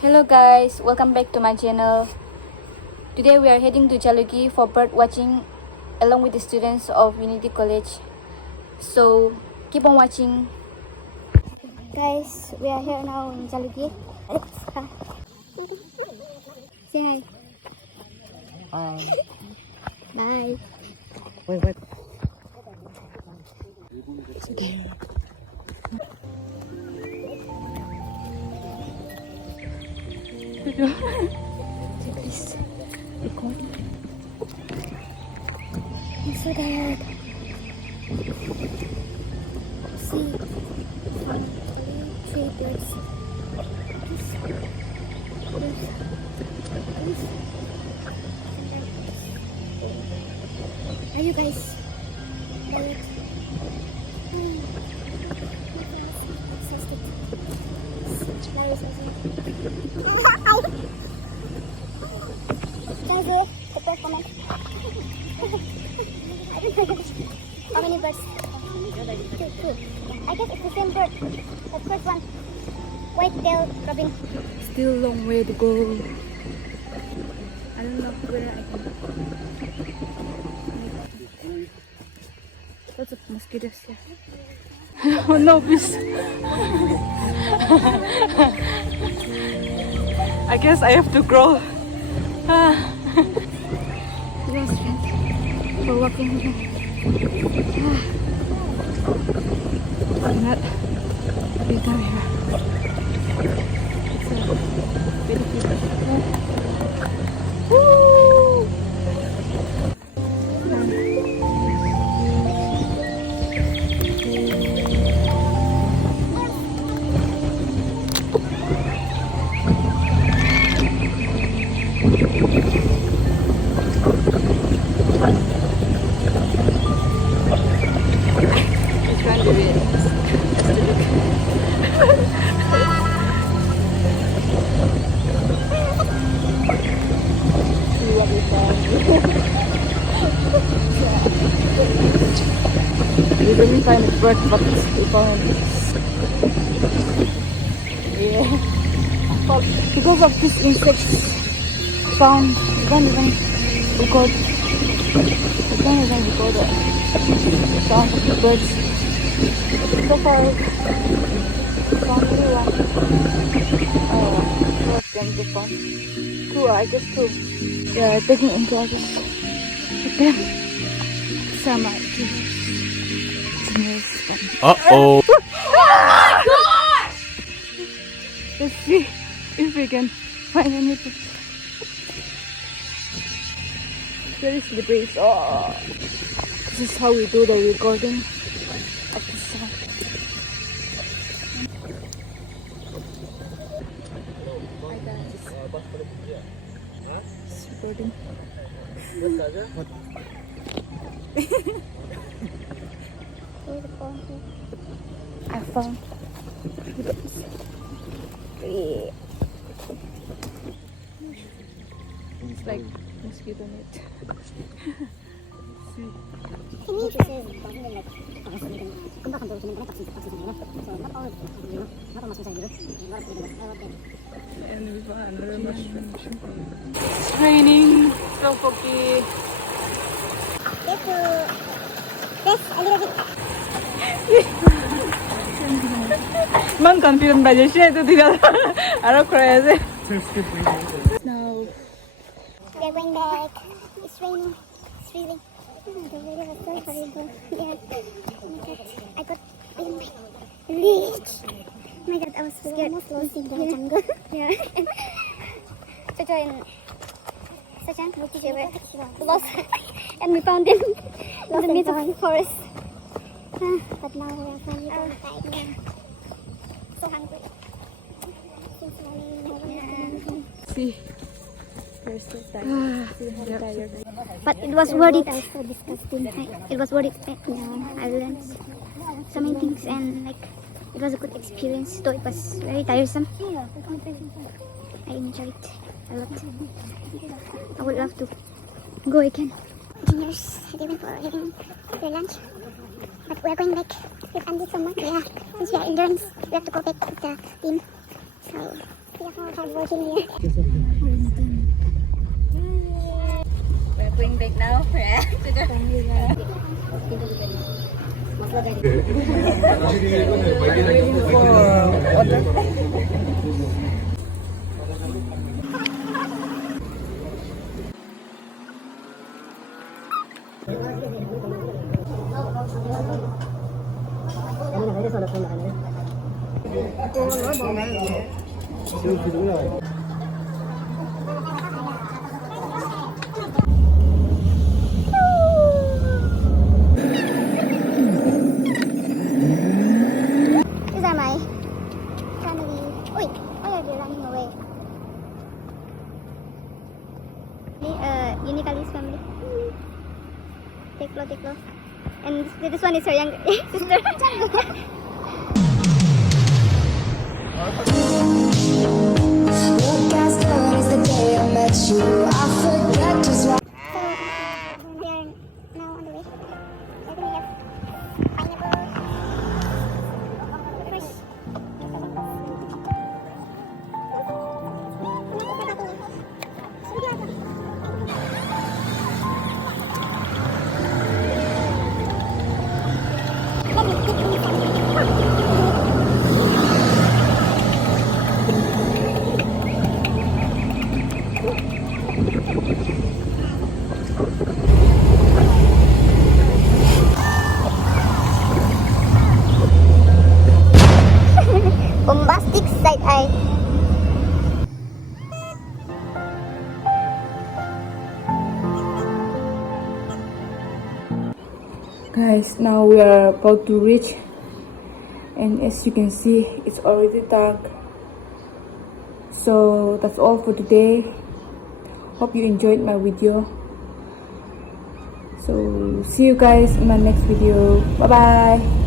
Hello guys, welcome back to my channel. Today we are heading to Jalukie for bird watching along with the students of Unity College. So keep on watching. Guys, we are here now in Jalukie. Say hi. Bye. Wait. It's okay. Please record. I'm so tired. See, three birds. Are you guys tired? Exhausted. Very exhausted. Guys, the first comment. I don't know how many birds. Two. I guess it's the same bird. The first one, white-tailed robin. Still long way to go. I don't know where I can. Lots of mosquitoes here. Oh no, please. I guess I have to crawl. No strength for walking here. I'm not happy to be here. It's a beautiful. Woo! We didn't find a bird, but we found Because of these insects found, you can't even record. You can't even record the sound of the birds. So far, we found only one. what can be found. Two, I guess two. Yeah, taking in classes. Okay. Sama. Uh-oh. Let's see if we can find anything. Very slippery. Oh, this is how we do the recording of the sound. Hi guys. It's recording. I found it's like mosquito net. See. And we found another mushroom. It's raining, so foggy. Man confident by the shade to the other. I don't crazy. Now We are going back. It's raining. It's raining. The weather was so horrible. Yeah. Oh my god. I got leech. Oh my god, I was scared. Almost lost in the jungle. Yeah. Jojo and Sachan, they were lost. And we found them in the midst of the forest. But now we are finally back. Yeah. So hungry. Since morning, see. We're so tired. We're tired. but it was worth it. So disgusting. It was worth it. I learned so many things and like it was a good experience. Though it was very tiresome, I enjoyed it a lot. I would love to go again. Juniors, they went for having their lunch, but we're going back with Andy somewhere. Yeah, since we are endurance, we have to go back with the team. So We are birdwatching here. We're going back now. These are my family. Wait, why are they running away? Unicalis family. Take low. And this one is her younger sister. What God's done is the day I met you. I forget just why. So we are now on the way. We're gonna have pineapple. First. Bombastic side eye. Guys, now we are about to reach, and as you can see, it's already dark. So that's all for today. Hope you enjoyed my video. So see you guys in my next video. Bye bye.